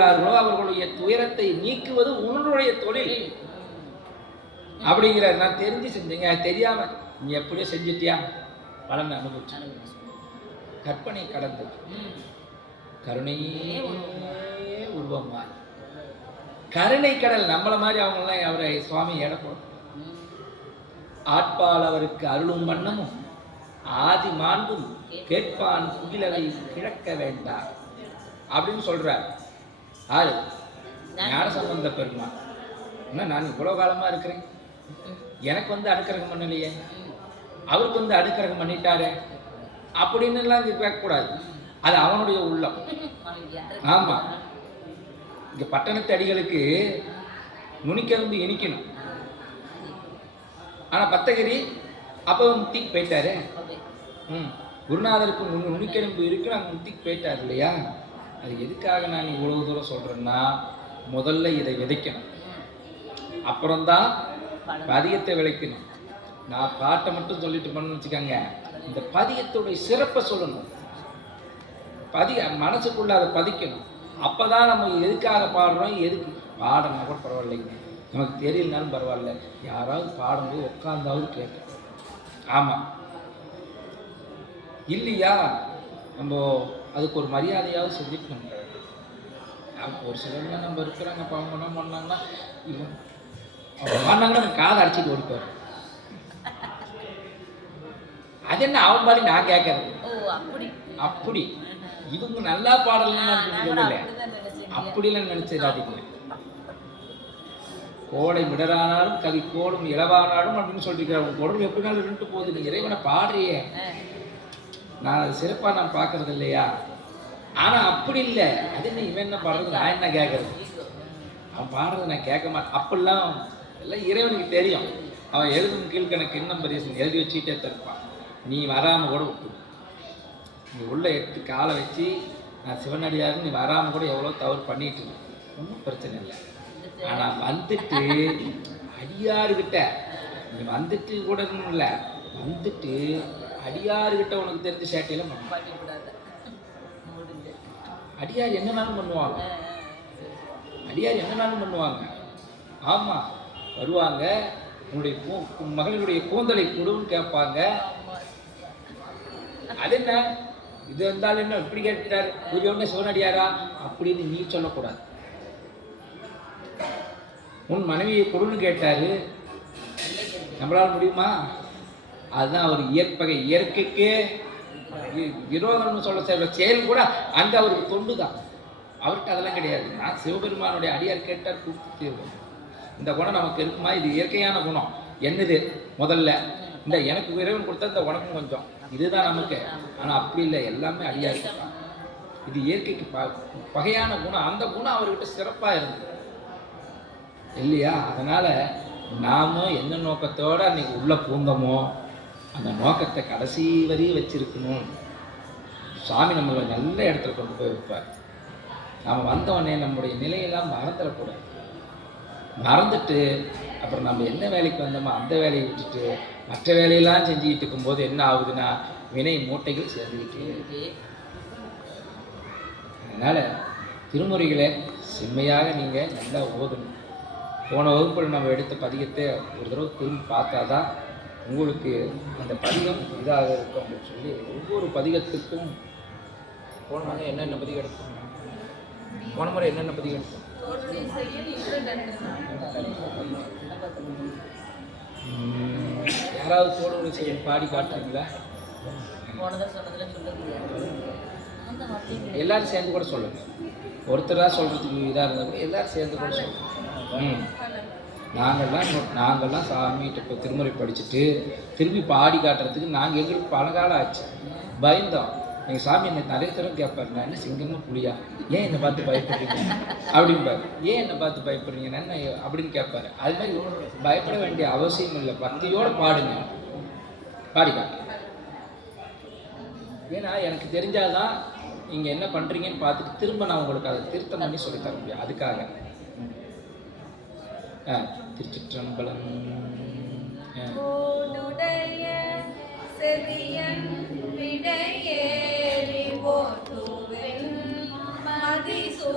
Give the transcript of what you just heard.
அவர்களுடைய துயரத்தை நீக்குவது உன்னுடைய தொழில் அப்படிங்கிற. நான் தெரிஞ்சு செஞ்சீங்க, தெரியாம நீ எப்படியோ செஞ்சிட்டியா, பலன் அனுபவிச்சு. கற்பனை கடந்தது, கருணையே உருவமா. கருணை கடல் நம்மள மாதிரி அவங்கெல்லாம் அவரை சுவாமி எடப்போம். ஆட்பால் அவருக்கு அருளும் வண்ணமும் ஆதி மாண்பும் கேட்பான் புகிலவை கிழக்க வேண்டாம் அப்படின்னு சொல்றார். ஆறு ஞான சம்பந்த பெருமான். நான் இவ்வளவு காலமா இருக்கிறேன், எனக்கு அனுக்கிரகம் பண்ணலையே, அவருக்கு அனுக்கிரகம் பண்ணிட்டாரு அப்படின்னு எல்லாம் கேட்கக்கூடாது. அது அவனுடைய உள்ளம். ஆமா, இங்க பட்டணத்து அடிகளுக்கு நுனிக்கருந்து இனிக்கணும். ஆனா பத்தகிரி அப்ப முத்திக்கு போயிட்டாரு. குருநாதருக்கு நுனிக்கெலும்பு இருக்கு, நாங்கள் முத்திக்கு போயிட்டாரு இல்லையா. அது எதுக்காக நான் இவ்வளவு தூரம் சொல்றேன்னா, முதல்ல இதை விதைக்கணும், அப்புறம்தான் பதியத்தை விளைக்கணும். நான் பாட்டை மட்டும் சொல்லிட்டு பண்ணணும்னு வச்சுக்கோங்க, இந்த பதியத்துடைய சிறப்பை சொல்லணும், மனசுக்குள்ள அதை பதிக்கணும். அப்பதான் நம்ம எதுக்காக பாடுறோம், எதுக்கு பாடணும்னா கூட பரவாயில்லைங்க, நமக்கு தெரியலனாலும் பரவாயில்ல, யாராவது பாடும்போது உட்கார்ந்தாவது கேட்கணும். ஆமாம் இல்லையா, நம்ம அதுக்கு ஒரு மரியாதையாவது செஞ்சுட்டு நம்ம ஒரு சிலர்லாம் நம்ம இருக்கிறாங்க, அவங்க பண்ணாங்கன்னா இல்லை அவங்க பண்ணாங்கன்னா நம்ம காதை அடிச்சுட்டு ஓடிப்பார். அது என்ன அவன் பாடி நான் கேட்கறது அப்படி, இவங்க நல்லா பாடலாம் சொல்லல, அப்படிலாம் நினைச்சிடாதீங்க. கோடை விடரானாலும் கவி கோடும் இளவானாலும் அப்படின்னு சொல்லியிருக்காரு. உங்க உடம்பு எப்படினாலும் இருந்துட்டு போகுது, நீ இறைவனை பாடுறியே, நான் அது சிறப்பா நான் பார்க்கறது இல்லையா. ஆனா அப்படி இல்லை, அது என்ன இவன் என்ன பாடுறது, நான் என்ன கேட்கறது, அவன் பாடுறது நான் கேட்க மாட்டேன். அப்படிலாம் எல்லாம் இறைவனுக்கு தெரியும். அவன் எழுதும் கீழ்கணக்கு இன்னும் பெரிய எழுதி வச்சுக்கிட்டே தருப்பான். நீ வராம கூட விட்டு, நீ உள்ள எடுத்து காலை வச்சு நான் சிவனடியாரு நீ வராம கூட எவ்வளோ தவறு பண்ணிட்டு இருக்கு, ஒன்றும் பிரச்சனை இல்லை. ஆனா வந்துட்டு அடியாருக்கிட்ட நீ வந்துட்டு கூட இல்லை, வந்துட்டு அடியாருக்கிட்ட உனக்கு தெரிஞ்ச சேட்டையெல்லாம் பண்ணக்கூடாது. அடியார் என்னன்னாலும் பண்ணுவாங்க, அடியார் என்னன்னாலும் பண்ணுவாங்க. ஆமா, வருவாங்க, உன்னுடைய மகளிருடைய கூந்தலை கொடுன்னு கேட்பாங்க. அது என்ன இது இருந்தாலும் என்ன இப்படி கேட்டார், புரியவங்க சிவனடியாரா அப்படின்னு நீ சொல்லக்கூடாது. உன் மனைவியை கொடுன்னு கேட்டாரு, நம்மளால முடியுமா? அதுதான் அவர் இயற்பகை, இயற்கைக்கே விரோதம்னு சொல்ல செயல் கூட அங்க அவருக்கு தொண்டு தான். அவருக்கு அதெல்லாம் கிடையாது. நான் சிவபெருமானுடைய அடியார் கேட்டார் கொடுத்து தீர்வோம். இந்த குணம் நமக்கு இருக்குமா? இது இயற்கையான குணம் என்னது முதல்ல, இந்த எனக்கு இறைவன் கொடுத்தா இந்த உனக்கும் கொஞ்சம், இதுதான் நமக்கு. ஆனா அப்படி இல்லை, எல்லாமே அடியார் தான். இது இயற்கைக்கு பகையான குணம், அந்த குணம் அவர்கிட்ட சிறப்பா இருந்தது இல்லையா. அதனால நாம என்ன நோக்கத்தோட அன்னைக்கு உள்ள பூந்தோமோ அந்த நோக்கத்தை கடைசி வரையும் வச்சிருக்கணும். சுவாமி நம்மளை நல்ல இடத்துல கொண்டு போய் வைப்பார். நாம் வந்தவொடனே நம்முடைய நிலையெல்லாம் மறந்துடக்கூடாது. மறந்துட்டு அப்புறம் நம்ம என்ன வேலைக்கு வந்தோமோ அந்த வேலையை விட்டுட்டு மற்ற வேலையெல்லாம் செஞ்சுக்கிட்டு இருக்கும்போது என்ன ஆகுதுன்னா, வினை மூட்டைகள் சேர்ந்துக்கிட்டே இருக்கு. அதனால திருமுறைகளை செம்மையாக நீங்கள் நல்லா ஓதணும். போன வகுப்பில் நம்ம எடுத்த பதிகத்தை ஒரு தடவை திரும்பி பார்த்தாதான் உங்களுக்கு அந்த பதிகம் இதாக இருக்கும் அப்படின்னு சொல்லி, ஒவ்வொரு பதிகத்துக்கும் போன முறை என்னென்ன பதிகம் எடுக்கும், போன முறை என்னென்ன பதிகம் எடுக்கும், யாராவது தோடு செய்ய பாடி காட்டுறீங்களா? எல்லாரும் சேர்ந்து கூட சொல்லுங்க. ஒருத்தராக சொல்றதுக்கு இதாக இருந்தாலும் எல்லாரும் சேர்ந்து கூட சொல்லுங்க. நாங்கள்லாம் சாமிகிட்ட இப்போ திருமுறை படிச்சுட்டு திரும்பி பாடி காட்டுறதுக்கு நாங்கள் எங்களுக்கு பல காலம் ஆச்சு. பயந்தோம். எங்கள் சாமி என்னை நிறைய தரம் கேட்பாரு, நான் என்ன சிங்கமா புளியா, ஏன் என்னை பார்த்து பயப்படுறீங்க அப்படின்பாரு, ஏன் என்னை பார்த்து பயப்படுறீங்க என்ன அப்படின்னு கேட்பாரு. அது மாதிரி பயப்பட வேண்டிய அவசியம் இல்லை, பக்தியோடு பாடுங்க, பாடி காட்டு. ஏன்னா எனக்கு தெரிஞ்சாதான் நீங்கள் என்ன பண்ணுறீங்கன்னு பார்த்துட்டு திரும்ப நான் உங்களுக்கு அதை திருத்தம் பண்ணி சொல்லித்தர முடியும். அதுக்காக திருச்சிற்றம்பலம். செவியன் விடையேறி போற்றுவென் மதிசூ